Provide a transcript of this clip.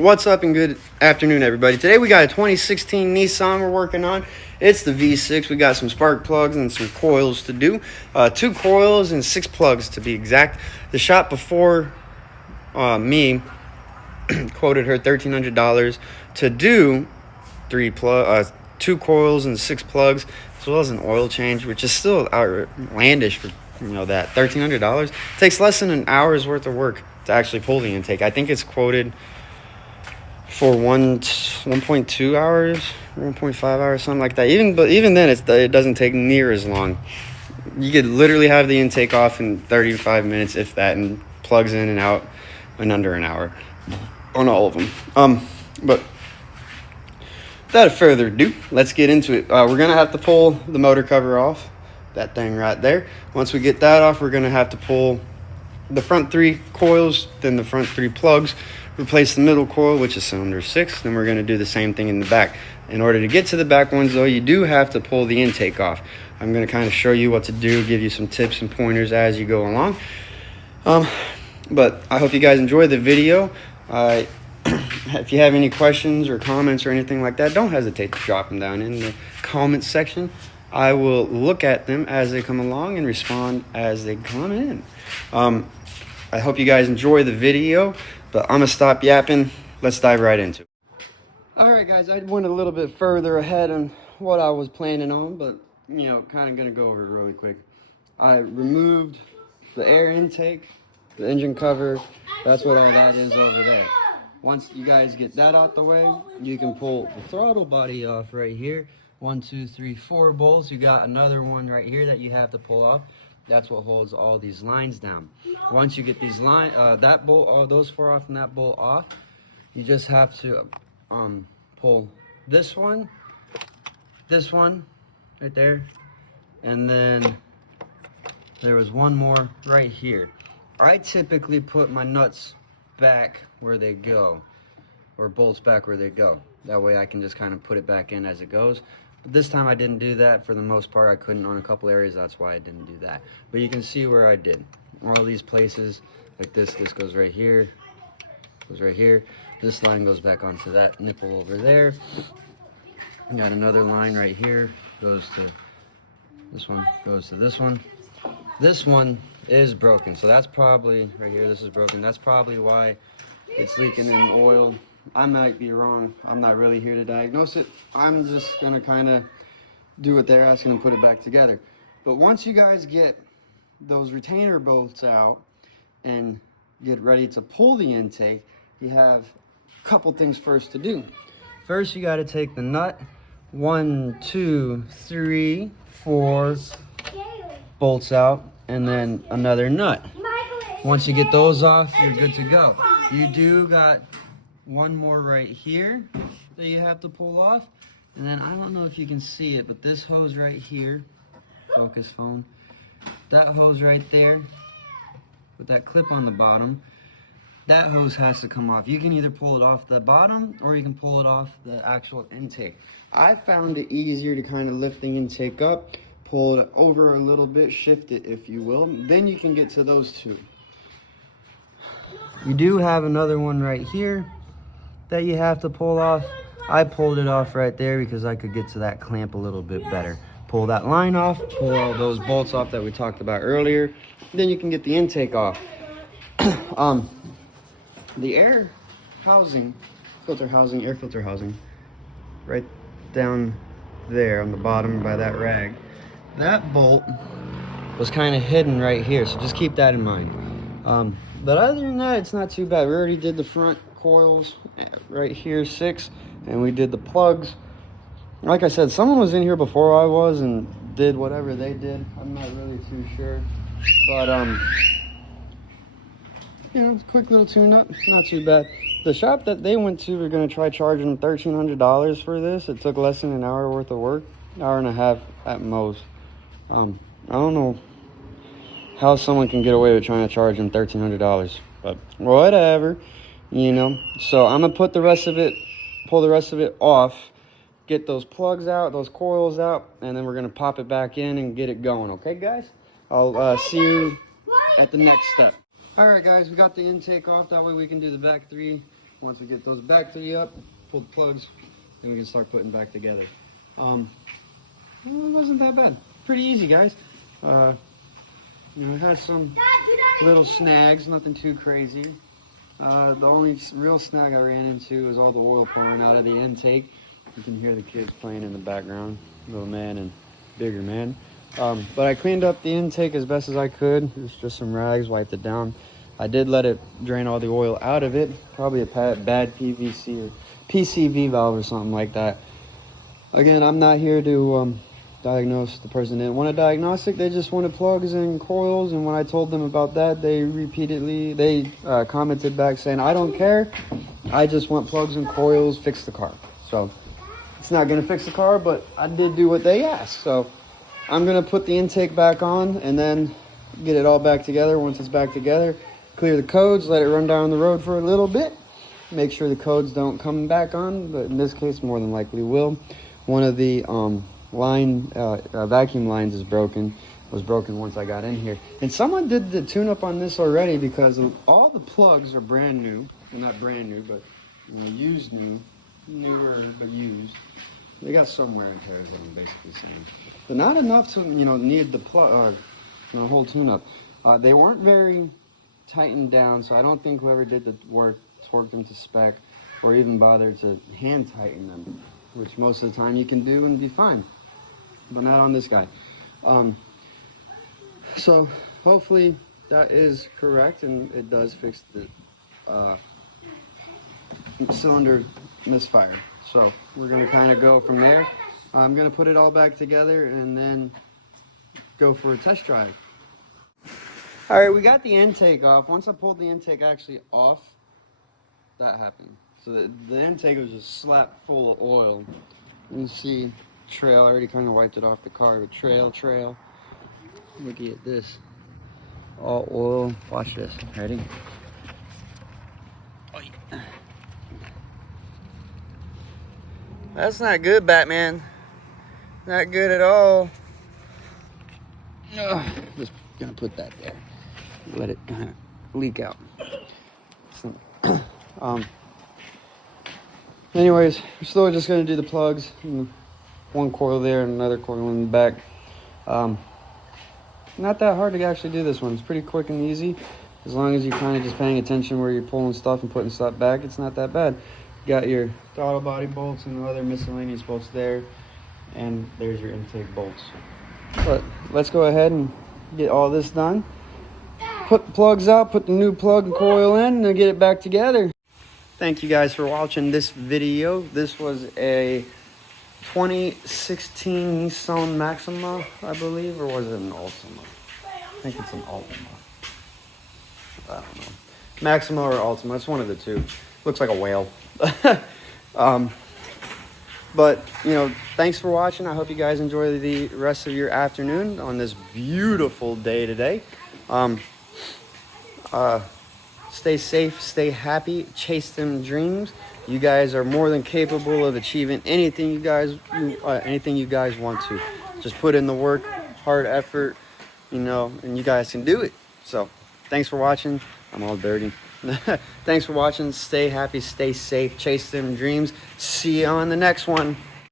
What's up and good afternoon, everybody. Today we got a 2016 Nissan we're working on. It's the V6. We got some spark plugs and some coils to do. 2 coils and 6 plugs to be exact. The shop before me quoted her $1,300 to do 2 coils and 6 plugs, as well as an oil change, which is still outlandish for that $1,300. Takes less than an hour's worth of work to actually pull the intake. I think it's quoted for 1.2 hours, 1.5 hours, something like that. Even then, it doesn't take near as long. You could literally have the intake off in 35 minutes, if that, and plugs in and out in under an hour on all of them. But without further ado, let's get into it. We're gonna have to pull the motor cover off, that thing right there. Once we get that off, we're gonna have to pull the front 3 coils, then the front 3 plugs, replace the middle coil, which is cylinder 6. Then we're going to do the same thing in the back. In order to get to the back ones, though, you do have to pull the intake off. I'm going to kind of show you what to do, give you some tips and pointers as you go along. But I hope you guys enjoy the video. If you have any questions or comments or anything like that, don't hesitate to drop them down in the comments section. I will look at them as they come along and respond as they come in. I hope you guys enjoy the video, but I'm gonna stop yapping. Let's dive right into it. All right, guys, I went a little bit further ahead on what I was planning on, but kind of gonna go over it really quick. I removed the air intake, the engine cover. That's what all that is over there. Once you guys get that out the way, you can pull the throttle body off right here. 1, 2, 3, 4 bolts. You got another one right here that you have to pull off. That's what holds all these lines down. Once you get these that bolt, those 4 off and that bolt off, you just have to pull this one right there, and then there was one more right here. I typically put my nuts back where they go, or bolts back where they go. That way I can just kind of put it back in as it goes. But this time I didn't do that. For the most part, I couldn't on a couple areas. That's why I didn't do that. But you can see where I did. All these places, like this goes right here, goes right here. This line goes back onto that nipple over there. You got another line right here, goes to this one, goes to this one. This one is broken, so that's probably, right here, this is broken. That's probably why it's leaking in oil. I might be wrong. I'm not really here to diagnose it. I'm just gonna kind of do what they're asking and put it back together. But once you guys get those retainer bolts out and get ready to pull the intake, you have a couple things first to do. First, you got to take the nut, 1, 2, 3, 4 bolts out, and then another nut. Once you get those off, you're good to go. You do got one more right here that you have to pull off, and then I don't know if you can see it, but this hose right here, focus phone, that hose right there with that clip on the bottom, that hose has to come off. You can either pull it off the bottom or you can pull it off the actual intake. I found it easier to kind of lift the intake up, pull it over a little bit, shift it if you will, then you can get to those 2. You do have another one right here that you have to pull off. I pulled it off right there because I could get to that clamp a little bit better. Pull that line off, pull all those bolts off that we talked about earlier, then you can get the intake off. The air filter housing, right down there on the bottom by that rag, that bolt was kind of hidden right here, so just keep that in mind. But other than that, it's not too bad. We already did the front coils right here, 6, and we did the plugs. Like I said, someone was in here before I was and did whatever they did. I'm not really too sure, but quick little tune-up, not too bad. The shop that they went to, we're gonna try charging $1,300 for this. It took less than an hour worth of work, hour and a half at most. I don't know how someone can get away with trying to charge them $1,300, but whatever, So I'm gonna put the rest of it, pull the rest of it off, get those plugs out, those coils out, and then we're gonna pop it back in and get it going. Okay, guys? I'll see you at the next step. All right, guys, we got the intake off. That way we can do the back 3 once we get those back up, pull the plugs, then we can start putting back together. Well, it wasn't that bad. Pretty easy, guys. You know, it has some little snags, nothing too crazy. The only real snag I ran into is all the oil pouring out of the intake. You can hear the kids playing in the background, little man and bigger man. But I cleaned up the intake as best as I could. It was just some rags, wiped it down. I did let it drain all the oil out of it. Probably a bad PVC or PCV valve or something like that. Again, I'm not here to diagnose. The person didn't want a diagnostic. They just wanted plugs and coils. And when I told them about that, they commented back saying, I don't care. I just want plugs and coils, fix the car. So it's not going to fix the car, but I did do what they asked. So I'm going to put the intake back on and then get it all back together. Once it's back together, clear the codes, let it run down the road for a little bit. Make sure the codes don't come back on, but in this case, more than likely will. One of the vacuum lines is broken. Was broken once I got in here. And someone did the tune-up on this already because all the plugs are brand new. Well, not brand new, but used new. Newer, but used. They got some wear and tears on them, basically saying. But not enough to, need the plug or whole tune-up. They weren't very tightened down, so I don't think whoever did the work torqued them to spec or even bothered to hand tighten them, which most of the time you can do and be fine, but not on this guy. So hopefully that is correct and it does fix the cylinder misfire. So we're going to kind of go from there. I'm going to put it all back together and then go for a test drive. All right, we got the intake off. Once I pulled the intake actually off, that happened. So the intake was just slapped full of oil. You can see trail. I already kind of wiped it off the car, but trail. Look at this. All oil. Watch this. Ready? Oh, yeah. That's not good, Batman. Not good at all. Just gonna put that there. Let it kind of leak out. So, anyways, we're still just gonna do the plugs. One coil there and another coil in the back. Not that hard to actually do this one. It's pretty quick and easy. As long as you're kind of just paying attention where you're pulling stuff and putting stuff back, it's not that bad. You got your throttle body bolts and other miscellaneous bolts there. And there's your intake bolts. But let's go ahead and get all this done. Put the plugs out, put the new plug and coil in, and then get it back together. Thank you guys for watching this video. This was a 2016 Nissan Maxima, I believe, or was it an Altima? I think it's an Altima. I don't know. Maxima or Altima, it's one of the two. Looks like a whale. But, thanks for watching. I hope you guys enjoy the rest of your afternoon on this beautiful day today. Stay safe, stay happy, chase them dreams. You guys are more than capable of achieving anything you guys want to. Just put in the work, hard effort, and you guys can do it. So, thanks for watching. I'm all dirty. Thanks for watching. Stay happy, stay safe, chase them dreams. See you on the next one.